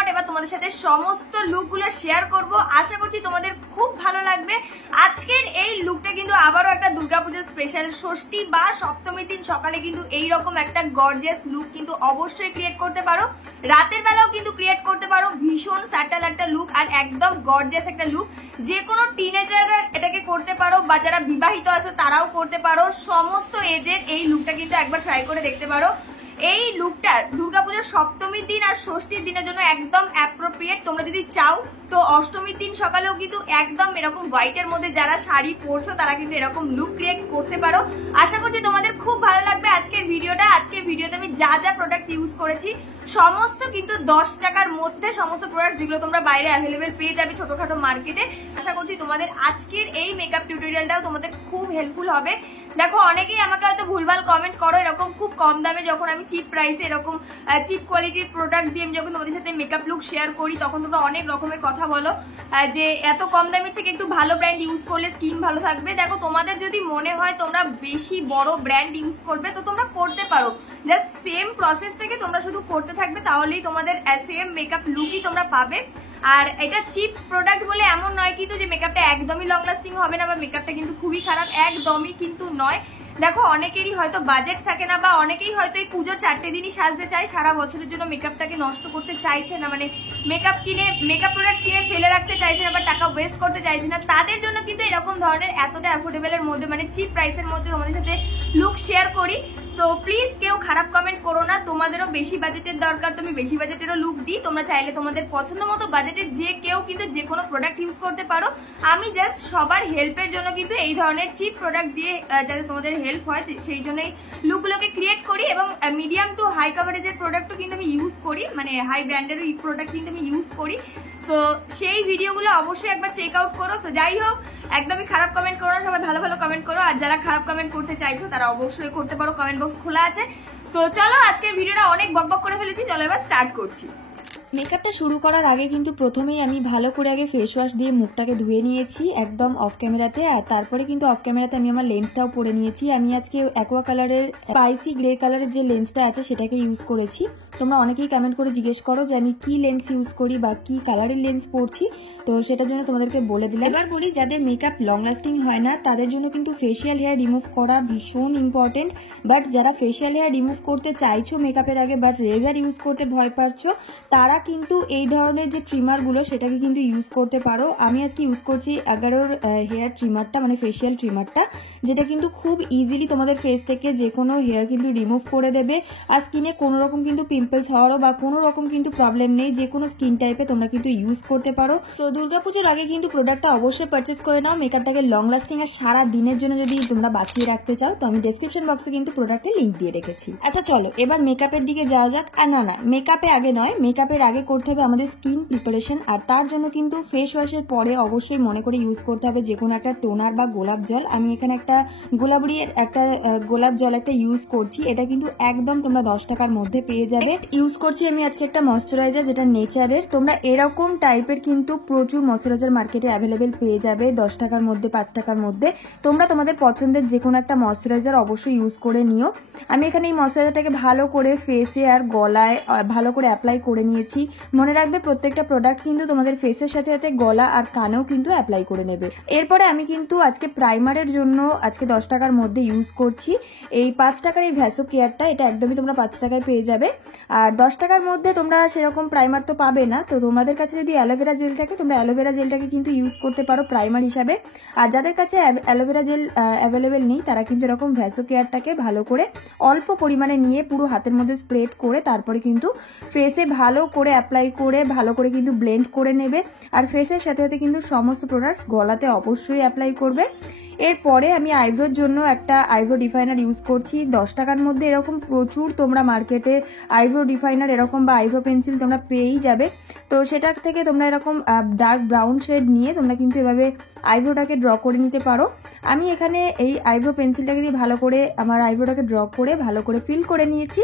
ফটাফট এবার তোমাদের সাথে সমস্ত লুকগুলো শেয়ার করব। আশা করছি তোমাদের খুব ভালো লাগবে। আজকের এই লুকটা কিন্তু আবারও একটা দুর্গাপূজার স্পেশাল, ষষ্ঠী বা সপ্তমীর দিন সকালে কিন্তু এইরকম একটা গর্জিয়াস লুক কিন্তু অবশ্যই ক্রিয়েট করতে পারো। রাতের বেলাও কিন্তু ক্রিয়েট করতে পারো। ভীষণ স্যাটাল একটা লুক আর একদম গর্জিয়াস একটা লুক। যে কোনো টিনেজাররা এটাকে করতে পারো বা যারা বিবাহিত আছো তারাও করতে পারো। সমস্ত এজের এই লুকটা কিন্তু একবার ট্রাই করে দেখতে পারো। এই লুকটা দুর্গাপূজার সপ্তমীর দিন আর ষষ্ঠীর দিনের জন্য একদম অ্যাপ্রোপ্রিয়েট। তোমরা যদি চাও তো অষ্টমীর দিন সকালেও কিন্তু একদম এরকম হোয়াইটের মধ্যে যারা শাড়ি পরছো তারা কিন্তু এরকম লুক ক্রিয়েট করতে পারো। আশা করছি তোমাদের খুব ভালো লাগবে আজকের ভিডিওটা। আজকের ভিডিওতে আমি যা যা প্রোডাক্ট ইউজ করেছি সমস্ত কিন্তু 10 টাকার মধ্যে সমস্ত প্রোডাক্ট, যেগুলো তোমরা বাইরে অ্যাভেলেবেল পেয়ে যাবে ছোটখাটো মার্কেটে। আশা করছি তোমাদের আজকের এই মেকআপ টিউটোরিয়ালটাও তোমাদের খুব হেল্পফুল হবে। দেখো অনেকেই আমাকে হয়তো ভুলভাল কমেন্ট করো, এরকম খুব কম দামে যখন আমি চিপ প্রাইসে এরকম চিপ কোয়ালিটির প্রোডাক্ট দিয়ে আমি যখন তোমাদের সাথে মেকআপ লুক শেয়ার করি তখন তোমরা অনেক রকমের কথা বলো যে এত কম দামের থেকে একটু ভালো ব্র্যান্ড ইউজ করলে স্কিন ভালো থাকবে। দেখো তোমাদের যদি মনে হয় তোমরা বেশি বড় ব্র্যান্ড ইউজ করবে তো তোমরা করতে পারো। জাস্ট সেম প্রসেসটাকে তোমরা শুধু করতে থাকবে, তাহলেই তোমাদের সেম মেকআপ লুকই তোমরা পাবে। আর এটা চিপ প্রোডাক্ট বলে এমন নয় কিন্তু যে মেকআপটা একদমই লং লাস্টিং হবে না বা মেকআপটা কিন্তু খুবই খারাপ, একদমই কিন্তু নয়। দেখো অনেকেরই হয়তো বাজেট থাকে না বা অনেকেই হয়তো এই পুজোর 4টে দিনই সাজতে চায়, সারা বছরের জন্য মেকআপটাকে নষ্ট করতে চাইছে না, মানে মেকআপ প্রোডাক্ট কিনে ফেলে রাখতে চাইছে না বা টাকা ওয়েস্ট করতে চাইছে না। তাদের জন্য কিন্তু এরকম ধরনের এতটা অ্যাফোর্ডেবলের মধ্যে মানে চিপ প্রাইসের মধ্যে তোমাদের সাথে লুক শেয়ার করি। সো প্লিজ কেউ খারাপ কমেন্ট করো না। তোমাদেরও বেশি বাজেটের দরকার, তুমি বেশি বাজেটেরও লুক দিই। তোমরা চাইলে তোমাদের পছন্দ মতো বাজেটের যে কেউ কিন্তু যে কোনো প্রোডাক্ট ইউজ করতে পারো। আমি জাস্ট সবার হেল্পের জন্য কিন্তু এই ধরনের চিপ প্রোডাক্ট দিয়ে যাতে তোমাদের হেল্প হয় সেই জন্যই লুকগুলোকে ক্রিয়েট করি। এবং মিডিয়াম টু হাই কভারেজের প্রোডাক্টও কিন্তু আমি ইউজ করি, মানে হাই ব্র্যান্ডেরও এই প্রোডাক্ট কিন্তু আমি ইউজ করি। সো সেই ভিডিওগুলো অবশ্যই একবার চেক আউট করো। তো যাই হোক, একদমই খারাপ কমেন্ট করো না, সবাই ভালো ভালো কমেন্ট করো। আর যারা খারাপ কমেন্ট করতে চাইছো তারা অবশ্যই করতে পারো, কমেন্ট বক্স খোলা আছে। তো চলো আজকের ভিডিওটা অনেক বকবক করে ফেলেছি, চলো এবার স্টার্ট করছি। মেকআপটা শুরু করার আগে কিন্তু প্রথমেই আমি ভালো করে আগে ফেস ওয়াশ দিয়ে মুখটাকে ধুয়ে নিয়েছি একদম অফ ক্যামেরাতে। আর তারপরে কিন্তু অফ ক্যামেরাতে আমি আমার লেন্সটাও পরে নিয়েছি। আমি আজকে অ্যাকোয়া কালারের স্পাইসি গ্রে কালারের যে লেন্সটা আছে সেটাকে ইউজ করেছি। তোমরা অনেকেই কমেন্ট করে জিজ্ঞেস করো যে আমি কি লেন্স ইউজ করি বা কি কালারের লেন্স পরছি, তো সেটার জন্য তোমাদেরকে বলে দিলাম। এবার বলি, যাদের মেকআপ লং লাস্টিং হয় না তাদের জন্য কিন্তু ফেসিয়াল হেয়ার রিমুভ করা ভীষণ ইম্পর্টেন্ট। বাট যারা ফেসিয়াল হেয়ার রিমুভ করতে চাইছো মেকআপের আগে বাট রেজার ইউজ করতে ভয় পাচ্ছ, তারা কিন্তু এই ধরনের যে ট্রিমারগুলো সেটাকে কিন্তু ইউজ করতে পারো। আমি আজকে ইউজ করছি 11 হেয়ার ট্রিমারটা, মানে ফেসিয়াল ট্রিমারটা, যেটা কিন্তু খুব ইজিলি তোমাদের ফেস থেকে যে কোনো হেয়ার কিন্তু রিমুভ করে দেবে। আর স্কিনে কোনো রকম কিন্তু পিম্পলস হওয়ারও বা কোনো রকম কিন্তু প্রবলেম নেই, যে কোনো স্কিন টাইপে তোমরা কিন্তু ইউজ করতে পারো। সো দুর্গাপুজোর আগে কিন্তু প্রোডাক্টটা অবশ্যই পারচেস করে নাও। মেকআপটাকে লং লাস্টিং আর সারা দিনের জন্য যদি তোমরা বাঁচিয়ে রাখতে চাও তো আমি ডেসক্রিপশন বক্সে কিন্তু প্রোডাক্টের লিঙ্ক দিয়ে রেখেছি। আচ্ছা চলো এবার মেকআপের দিকে যাওয়া যাক। আর না মেকআপে আগে নয়, মেকআপের আগে করতে হবে আমাদের স্কিন প্রিপারেশন। আর তার জন্য কিন্তু ফেস ওয়াশের পরে অবশ্যই মনে করে ইউজ করতে হবে যে কোনো একটা টোনার বা গোলাপ জল। আমি এখানে একটা গোলাপ জল একটা ইউজ করছি, এটা কিন্তু একদম তোমরা 10 টাকার মধ্যে পেয়ে যাবে। ইউজ করছি আমি আজকে একটা ময়শ্চারাইজার যেটা নেচারের। তোমরা এরকম টাইপের কিন্তু প্রচুর ময়শ্চারাইজার মার্কেটে অ্যাভেলেবেল পেয়ে যাবে 10 টাকার মধ্যে 5 টাকার মধ্যে। তোমরা তোমাদের পছন্দের যে কোনো একটা ময়শ্চারাইজার অবশ্যই ইউজ করে নিও। আমি এখানে এই ময়শ্চারাইজারটাকে ভালো করে ফেসে আর গলায় ভালো করে অ্যাপ্লাই করে নিয়েছি। মনে রাখবে প্রত্যেকটা প্রোডাক্ট কিন্তু তোমাদের ফেসের সাথে সাথে গলা আর কানেও কিন্তু অ্যাপ্লাই করে নেবে। এরপরে আমি কিন্তু আজকে প্রাইমারের জন্য আজকে 10 টাকার মধ্যে ইউজ করছি এই 5 টাকার এই ভ্যাসো কেয়ারটা। এটা একদমই তোমরা 5 টাকায় পেয়ে যাবে। আর 10 টাকার মধ্যে তোমরা সেরকম প্রাইমার তো পাবে না, তো তোমাদের কাছে যদি অ্যালোভেরা জেল থাকে তোমরা অ্যালোভেরা জেলটাকে কিন্তু ইউজ করতে পারো প্রাইমার হিসাবে। আর যাদের কাছে অ্যালোভেরা জেল অ্যাভেলেবেল নেই তারা কিন্তু এরকম ভ্যাসো কেয়ারটাকে ভালো করে অল্প পরিমাণে নিয়ে পুরো হাতের মধ্যে স্প্রেড করে তারপরে কিন্তু ফেসে ভালো করে অ্যাপ্লাই করে ভালো করে কিন্তু ব্লেন্ড করে নেবে। আর ফেসের সাথে সাথে কিন্তু সমস্ত প্রোডাক্টস গলাতে অবশ্যই অ্যাপ্লাই করবে। এরপরে আমি আইব্রোর জন্য একটা আইব্রো ডিফাইনার ইউজ করছি 10 টাকার মধ্যে। এরকম প্রচুর তোমরা মার্কেটে আইব্রো ডিফাইনার এরকম বা আইব্রো পেন্সিল তোমরা পেয়েই যাবে। তো সেটা থেকে তোমরা এরকম ডার্ক ব্রাউন শেড নিয়ে তোমরা কিন্তু এভাবে আইব্রোটাকে ড্র করে নিতে পারো। আমি এখানে এই আইব্রো পেন্সিলটাকে দিয়ে ভালো করে আমার আইব্রোটাকে ড্র করে ভালো করে ফিল করে নিয়েছি।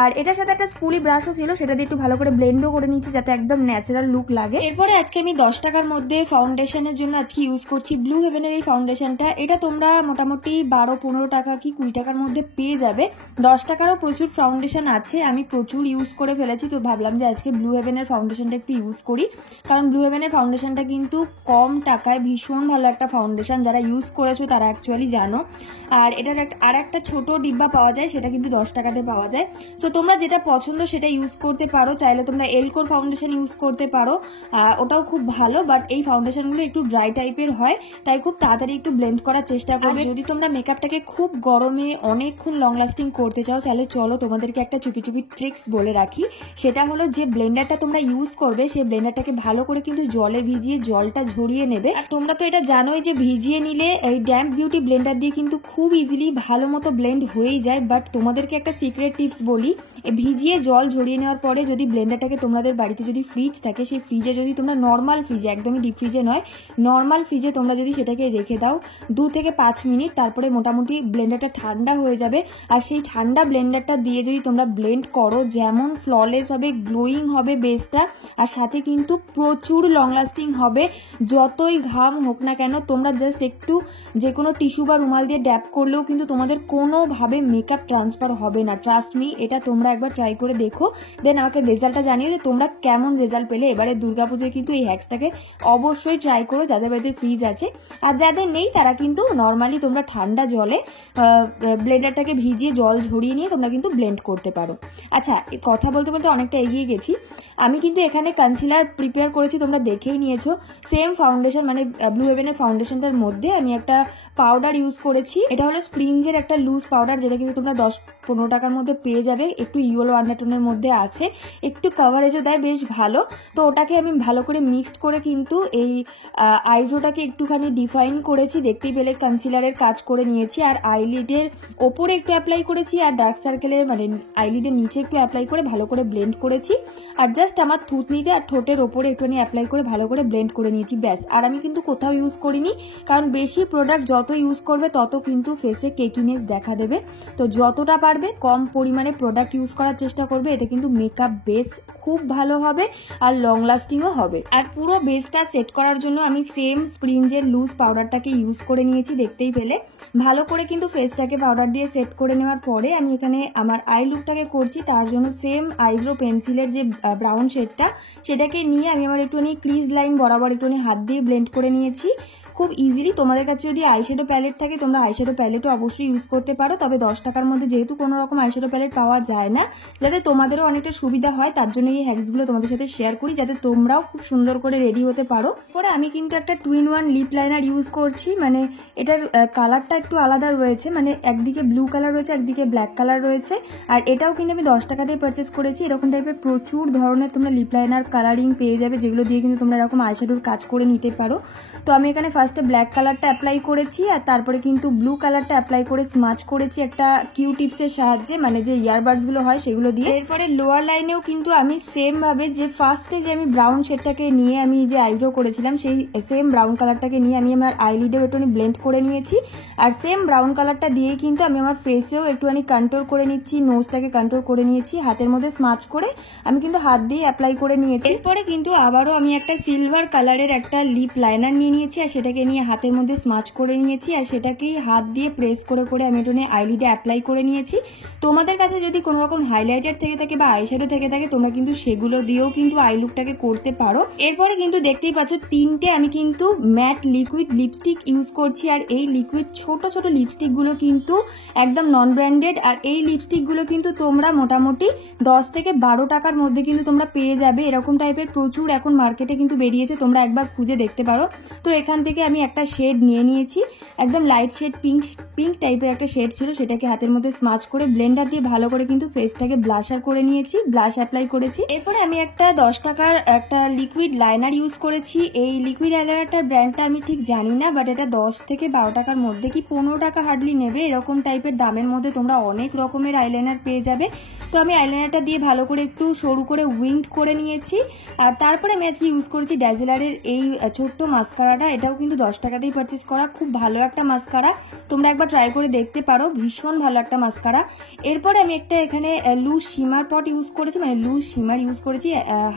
আর এটার সাথে একটা স্পুলি ব্রাশও ছিল, সেটা দিয়ে একটু ভালো করে ব্লেন্ড ব্লেন্ডও করে নিচ্ছি যাতে একদম ন্যাচারাল লুক লাগে। এরপরে আজকে আমি 10 টাকার মধ্যে ফাউন্ডেশনের জন্য আজকে ইউজ করছি ব্লু হেভেনের এই ফাউন্ডেশনটা। এটা তোমরা মোটামুটি 12-15 টাকা কি 20 টাকার মধ্যে পেয়ে যাবে। 10 টাকারও প্রচুর ফাউন্ডেশন আছে, আমি প্রচুর ইউজ করে ফেলেছি, তো ভাবলাম যে আজকে ব্লু হেভেনের ফাউন্ডেশনটা একটু ইউজ করি, কারণ ব্লু হেভেনের ফাউন্ডেশনটা কিন্তু কম টাকায় ভীষণ ভালো একটা ফাউন্ডেশন। যারা ইউজ করেছো তারা অ্যাকচুয়ালি জানো। আর এটার আর একটা ছোট ডিব্বা পাওয়া যায়, সেটা কিন্তু 10 টাকাতে পাওয়া যায়। সো তোমরা যেটা পছন্দ সেটা ইউজ করতে পারো। চাইলে তোমরা এলকোর ফাউন্ডেশন ইউজ করতে পারো, ওটাও খুব ভালো, বাট এই ফাউন্ডেশনগুলো একটু ড্রাই টাইপের হয়, তাই খুব তাড়াতাড়ি একটু ব্লেন্ড করার চেষ্টা করবে। যদি তোমরা মেকআপটাকে খুব গরমে অনেকক্ষণ লং লাস্টিং করতে চাও তাহলে চলো তোমাদেরকে একটা চুপি চুপি ট্রিক্স বলে রাখি। সেটা হলো যে ব্লেন্ডারটা তোমরা ইউজ করবে সেই ব্লেন্ডারটাকে ভালো করে কিন্তু জলে ভিজিয়ে জলটা ঝরিয়ে নেবে। আর তোমরা তো এটা জানোই যে ভিজিয়ে নিলে এই ড্যাম্প বিউটি ব্লেন্ডার দিয়ে কিন্তু খুব ইজিলি ভালো মতো ব্লেন্ড হয়েই যায়। বাট তোমাদেরকে একটা সিক্রেট টিপস বলি, ভিজিয়ে জল ঝরিয়ে নেওয়ার পরে যদি ব্লেন্ডারটাকে তোমাদের বাড়িতে যদি ফ্রিজ থাকে, সেই ফ্রিজে যদি তোমরা নর্মাল ফ্রিজে, একদমই ডিপ ফ্রিজে নয়, নর্মাল ফ্রিজে তোমরা যদি সেটাকে রেখে দাও 2 থেকে 5 মিনিট, তারপরে মোটামুটি ব্লেন্ডারটা ঠান্ডা হয়ে যাবে। আর সেই ঠান্ডা ব্লেন্ডারটা দিয়ে যদি তোমরা ব্লেন্ড করো, যেমন ফ্ললেস হবে, গ্লোয়িং হবে বেসটা, আর সাথে কিন্তু প্রচুর লং লাস্টিং হবে। যতই ঘাম হোক না কেন, তোমরা জাস্ট একটু যে কোনো টিস্যু বা রুমাল দিয়ে ড্যাপ করলেও কিন্তু তোমাদের কোনোভাবে মেকআপ ট্রান্সফার হবে না। ট্রাস্ট মি, এটা তোমরা একবার ট্রাই করে দেখো, দেন আমাকে রেজাল্টটা জানিও যে তোমরা কেমন রেজাল্ট পেলে। এবারে দুর্গাপুজোয় কিন্তু এই হ্যাক্সটাকে অবশ্যই ট্রাই করো যাদের বাড়িতে ফ্রিজ আছে। আর যাদের নেই তারা কিন্তু নর্মালি তোমরা ঠান্ডা জলে ব্লেন্ডারটাকে ভিজিয়ে জল ঝরিয়ে নিয়ে তোমরা কিন্তু ব্লেন্ড করতে পারো। আচ্ছা, কথা বলতে বলতে অনেকটা এগিয়ে গেছি। আমি কিন্তু এখানে কনসিলার প্রিপেয়ার করেছি, তোমরা দেখেই নিয়েছো। সেম ফাউন্ডেশন মানে ব্লু হেভেনের ফাউন্ডেশনটার মধ্যে আমি একটা পাউডার ইউজ করেছি। এটা হলো স্প্রিঞ্জের একটা লুজ পাউডার, যেটা কিন্তু তোমরা 10-15 টাকার মধ্যে পেয়ে যাবে। একটু ইয়েলো আন্ডারটোনের মধ্যে আছে, একটু কভারেজও দেয়, বেশ ভালো। তো ওটাকে আমি ভালো করে মিক্সড করে কিন্তু এই আইব্রোটাকে একটুখানি ডিফাইন করেছি, দেখতেই পেলে কনসিলারের কাজ করে নিয়েছি। আর আইলিডের ওপরে একটু অ্যাপ্লাই করেছি, আর ডার্ক সার্কেলের মানে আইলিডের নিচে একটু অ্যাপ্লাই করে ভালো করে ব্লেন্ড করেছি। আর জাস্ট আমার থুতনিতে আর ঠোঁটের ওপরে একটুখানি অ্যাপ্লাই করে ভালো করে ব্লেন্ড করে নিয়েছি, ব্যাস। আর আমি কিন্তু কোথাও ইউজ করিনি, কারণ বেশি প্রোডাক্ট যত ইউজ করবে তত কিন্তু ফেসে কেকিনেস দেখা দেবে। তো যতটা পারবে কম পরিমাণে প্রোডাক্ট ইউজ করার চেষ্টা করবে, এতে কিন্তু মেকআপ বেস খুব ভালো হবে আর লং লাস্টিংও হবে। আর পুরো বেসটা সেট করার জন্য আমি সেম স্প্রিঞ্জের লুজ পাউডারটাকে ইউজ করে নিয়েছি, দেখতেই পেলে। ভালো করে কিন্তু ফেসটাকে পাউডার দিয়ে সেট করে নেওয়ার পরে আমি এখানে আমার আই লুকটাকে করছি। তার জন্য সেম আইব্রো পেন্সিলের যে ব্রাউন শেডটা, সেটাকে নিয়ে আমি আমার একটুখানি ক্রিজ লাইন বরাবর একটুখানি হাত দিয়ে ব্লেন্ড করে নিয়েছি খুব ইজিলি। তোমাদের কাছে যদি আইশ্যাডো প্যালেট থাকে তোমরা আইশ্যাডো প্যালেটও অবশ্যই ইউজ করতে পারো, তবে 10 টাকার মধ্যে যেহেতু কোনো রকম আইশ্যাডো প্যালেট পাওয়া যায় না, যাতে তোমাদেরও অনেকটা সুবিধা হয়, তার জন্য এই হ্যাক্সগুলো তোমাদের সাথে শেয়ার করি, যাতে তোমরাও খুব সুন্দর করে রেডি হতে পারো। পরে আমি কিন্তু একটা 2-in-1 লিপ লাইনার ইউজ করছি, মানে এটার কালারটা একটু আলাদা রয়েছে, মানে একদিকে ব্লু কালার রয়েছে, একদিকে ব্ল্যাক কালার রয়েছে। আর এটাও কিন্তু আমি 10 টাকা দিয়ে পারচেস করেছি। এরকম টাইপের প্রচুর ধরনের তোমরা লিপ লাইনার কালারিং পেয়ে যাবে, যেগুলো দিয়ে কিন্তু তোমরা এরকম আইশ্যাডোর কাজ করে নিতে পারো। তো আমি এখানে ফার্স্টে ব্ল্যাক কালারটা অ্যাপ্লাই করেছি, আর তারপরে কিন্তু ব্লু কালারটা অ্যাপ্লাই করে স্মাচ করেছি একটা কিউ টিপসের সাহায্যে, মানে যে ইয়ারবাডস গুলো হয় সেগুলো দিয়ে। এরপরে লোয়ার লাইনেও কিন্তু আমি সেম ভাবে যে ফার্স্টে যে আমি ব্রাউন শেডটাকে নিয়ে আমি যে আইব্রো করেছিলাম, সেই সেম ব্রাউন কালারটাকে নিয়ে আমি আমার আইলিডেও একটুখানি ব্লেন্ড করে নিয়েছি। আর সেম ব্রাউন কালারটা দিয়ে কিন্তু আমি আমার ফেসেও একটুখানি কন্ট্রোল করে নিচ্ছি, নোজটাকে কন্ট্রোল করে নিয়েছি, হাতের মধ্যে স্মাচ করে আমি কিন্তু হাত দিয়ে অ্যাপ্লাই করে নিয়েছি। এরপরে কিন্তু আবারও আমি একটা সিলভার কালারের একটা লিপ লাইনার নিয়ে নিয়েছি, আর সেটাকে নিয়ে হাতের মধ্যে স্মাচ করে নিয়েছি, আর সেটাকেই হাত দিয়ে প্রেস করে করে আমি একটু আইলিডে অ্যাপ্লাই করে নিয়েছি। তোমাদের কাছে যদি কোনো রকম হাইলাইটার থেকে থাকে বা আইশ্যাডো থেকে থাকে, তোমরা কিন্তু সেগুলো দিয়েও কিন্তু আই লুকটাকে করতে পারো। এরপরে কিন্তু দেখতেই পাচ্ছ 3টে আমি কিন্তু ম্যাট লিকুইড লিপস্টিক ইউজ করছি। আর এই লিকুইড ছোট ছোট লিপস্টিকগুলো কিন্তু একদম নন ব্র্যান্ডেড, আর এই লিপস্টিকগুলো কিন্তু তোমরা মোটামুটি 10 থেকে 12 টাকার মধ্যে কিন্তু তোমরা পেয়ে যাবে। এরকম টাইপের প্রচুর এখন মার্কেটে কিন্তু বেরিয়েছে, তোমরা একবার খুঁজে দেখতে পারো। তো এখান থেকে আমি একটা শেড নিয়ে নিয়েছি, একদম লাইট শেড পিঙ্ক টাইপের একটা শেড ছিল, সেটাকে হাতের মধ্যে স্মাচ করে ব্লেন্ডার দিয়ে ভালো করে কিন্তু ফেসটাকে ব্লাশার করে নিয়েছি, ব্লাশ অ্যাপ্লাই করেছি। এরপরে আমি একটা 10 টাকার একটা লিকুইড লাইনার ইউজ করেছি। এই লিকুইড লাইনারটার ব্র্যান্ডটা আমি ঠিক জানি না, বাট এটা 10 থেকে 12 টাকার মধ্যে কি 15 টাকা হার্ডলি নেবে, এরকম টাইপের দামের মধ্যে তোমরা অনেক রকমের আইলাইনার পেয়ে যাবে। তো আমি আইলাইনারটা দিয়ে ভালো করে একটু সরু করে উইংড করে নিয়েছি। আর তারপরে আমি আজকে ইউজ করেছি ড্যাজেলারের এই ছোট্ট মাস্কারাটা, এটাও কিন্তু 10 টাকাতেই পারচেস করা, খুব ভালো একটা মাস্কারা, তোমরা একবার ট্রাই করে দেখতে পারো, ভীষণ ভালো একটা মাস্কারা। এরপরে আমি একটা এখানে লুজ শিমার পট ইউজ করেছি, মানে লুজ শিমার প্রাইমার ইউজ করেছি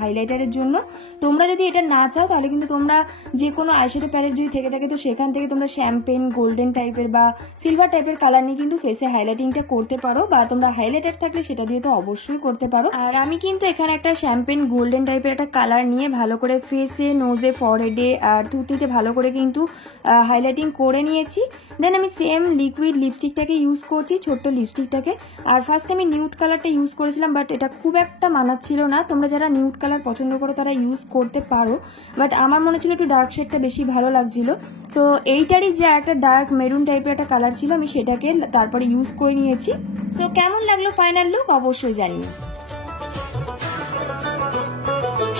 হাইলাইটারের জন্য। তোমরা যদি এটা না চাও তাহলে কিন্তু তোমরা যে কোনো আইশ্যাডো প্যালেট যদি থেকে থাকে তো সেখান থেকে তোমরা শ্যাম্পেন, গোল্ডেন টাইপের বা সিলভার টাইপের কালার নিয়ে কিন্তু ফেসে হাইলাইটিংটা করতে পারো, বা তোমরা হাইলাইটার থাকলে সেটা দিয়ে তো অবশ্যই করতে পারো। আর আমি কিন্তু এখানে একটা শ্যাম্পেন গোল্ডেন টাইপের একটা কালার নিয়ে ভালো করে ফেসে, নোজে, ফরহেডে আর থুতনিতে ভালো করে কিন্তু হাইলাইটিং করে নিয়েছি। দেন আমি সেম লিকুইড লিপস্টিকটাকে ইউজ করছি, ছোট্ট লিপস্টিকটাকে। আর ফার্স্ট আমি নিউড কালারটা ইউজ করেছিলাম, বাট এটা খুব একটা মানাচ্ছিল না। তোমরা যারা নিউড কালার পছন্দ করো তারা ইউজ করতে পারো, বাট আমার মনে ছিল একটু ডার্ক শেডটা বেশি ভালো লাগছিল। তো এইটারই যে একটা ডার্ক মেরুন টাইপের একটা কালার ছিল, আমি সেটাকে তারপরে ইউজ করে নিয়েছি। সো কেমন লাগলো ফাইনাল লুক অবশ্যই জানিও।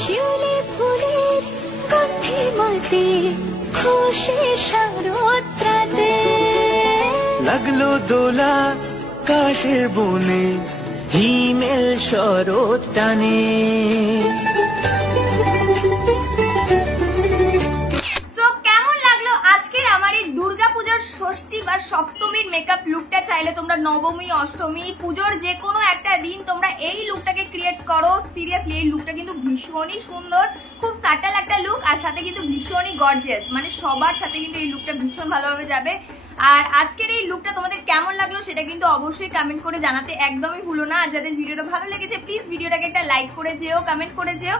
শিউলি ফুলের গন্ধে মাতে খুশি শারদরাতে লাগলো দোলা কাশের বনে হিমেল শরৎ টানে। দুর্গাপূজার ষষ্ঠী বা সপ্তমীর মেকআপ লুকটা চাইলে তোমরা নবমী, অষ্টমী, পুজোর যে কোনো একটা দিন তোমরা এই লুকটাকে ক্রিয়েট করো। সিরিয়াসলি এই লুকটা কিন্তু ভীষণই সুন্দর, খুব সাটেল একটা লুক, আর সাথে কিন্তু ভীষণই গর্জিয়াস, মানে সবার সাথে কিন্তু এই লুকটা ভীষণ ভালোভাবে যাবে। আর আজকের এই লুকটা তোমাদের কেমন লাগলো সেটা কিন্তু অবশ্যই কমেন্ট করে জানাতে একদমই ভুলো না। আর যাদের ভিডিওটা ভালো লেগেছে প্লিজ ভিডিওটাকে একটা লাইক করে যেও, কমেন্ট করে যেও।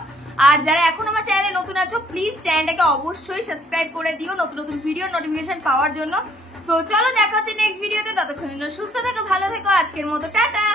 আর যারা এখন আমার চ্যানেলে নতুন আছো প্লিজ চ্যানেলটাকে অবশ্যই সাবস্ক্রাইব করে দিও নতুন নতুন ভিডিও নোটিফিকেশন পাওয়ার জন্য। তো চলো দেখা হচ্ছে নেক্সট ভিডিওতে, ততক্ষণ সুস্থ থেকো, ভালো থেকো, আজকের মতো টাটা।